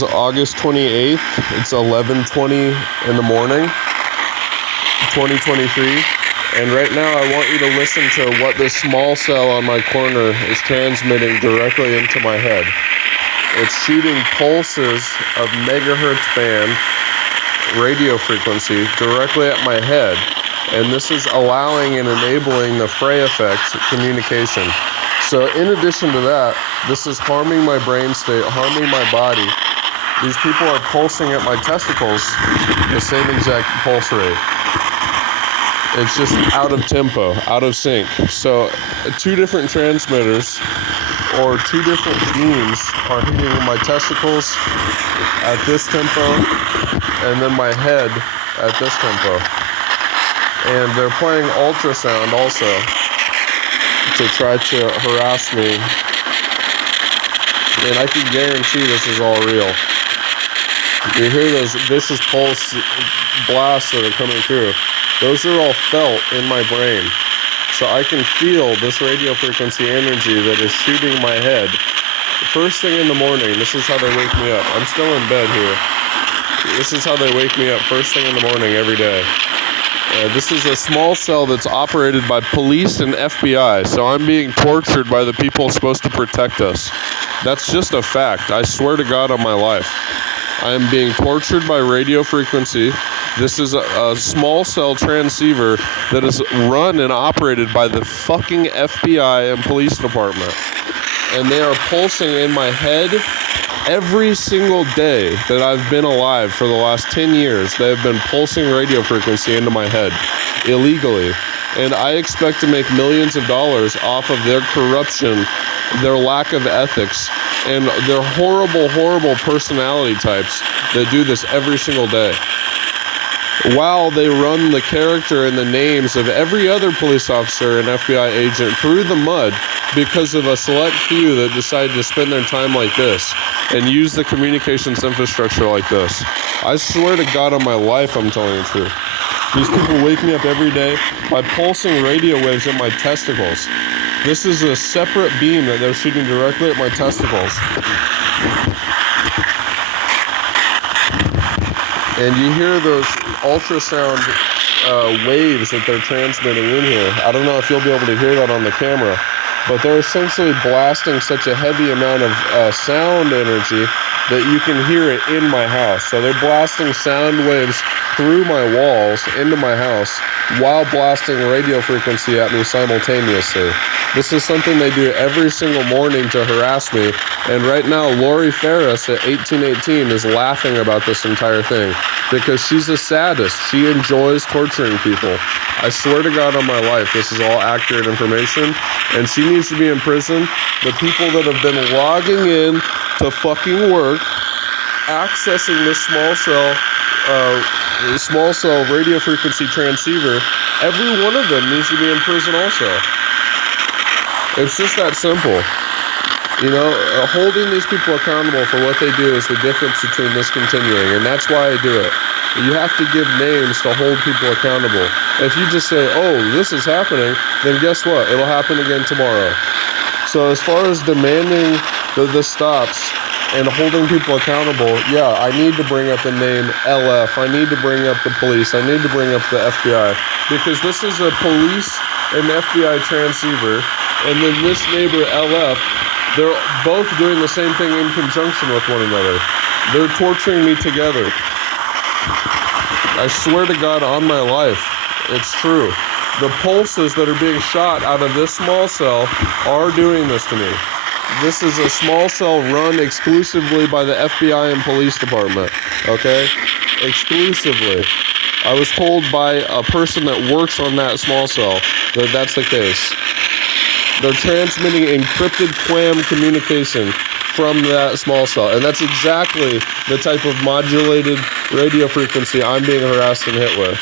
It's August 28th. It's 11:20 in the morning, 2023. And right now I want you to listen to what this small cell on my corner is transmitting directly into my head. It's shooting pulses of megahertz band radio frequency directly at my head. And this is allowing and enabling the fray effect communication. So in addition to that, this is harming my brain state, harming my body. These people are pulsing at my testicles the same exact pulse rate. It's just out of tempo, out of sync. So two different transmitters or two different beams are hitting my testicles at this tempo and then my head at this tempo. And they're playing ultrasound also to try to harass me. And I can guarantee this is all real. You hear those vicious pulse blasts that are coming through. Those are all felt in my brain. So I can feel this radio frequency energy that is shooting my head. First thing in the morning, this is how they wake me up. I'm still in bed here. This is how they wake me up first thing in the morning every day. This is a small cell that's operated by police and FBI, so I'm being tortured by the people supposed to protect us. That's just a fact. I swear to God on my life. I am being tortured by radio frequency. This is a small cell transceiver that is run and operated by the fucking FBI and police department. And they are pulsing in my head every single day that I've been alive for the last 10 years. They have been pulsing radio frequency into my head illegally. And I expect to make millions of dollars off of their corruption, their lack of ethics, and their horrible, horrible personality types that do this every single day. While they run the character and the names of every other police officer and FBI agent through the mud because of a select few that decided to spend their time like this and use the communications infrastructure like this. I swear to God on my life, I'm telling the truth. These people wake me up every day by pulsing radio waves at my testicles. This is a separate beam that they're shooting directly at my testicles. And you hear those ultrasound waves that they're transmitting in here. I don't know if you'll be able to hear that on the camera, but they're essentially blasting such a heavy amount of sound energy that you can hear it in my house. So they're blasting sound waves through my walls into my house while blasting radio frequency at me simultaneously. This is something they do every single morning to harass me. And right now, Lori Ferris at 1818 is laughing about this entire thing because she's a sadist. She enjoys torturing people. I swear to God on my life, this is all accurate information. And she needs to be in prison. The people that have been logging in to fucking work, accessing this small cell radio frequency transceiver, every one of them needs to be in prison also. It's just that simple. You know, holding these people accountable for what they do is the difference between this continuing, and that's why I do it. You have to give names to hold people accountable. If you just say, oh, this is happening, then guess what? It'll happen again tomorrow. So as far as demanding the stops and holding people accountable, yeah, I need to bring up the name LF. I need to bring up the police. I need to bring up the FBI. Because this is a police and FBI transceiver, and then this neighbor LF, they're both doing the same thing in conjunction with one another. They're torturing me together. I swear to God on my life, it's true. The pulses that are being shot out of this small cell are doing this to me. This is a small cell run exclusively by the FBI and police department, okay? Exclusively. I was told by a person that works on that small cell that that's the case. They're transmitting encrypted QAM communication from that small cell. And that's exactly the type of modulated radio frequency I'm being harassed and hit with.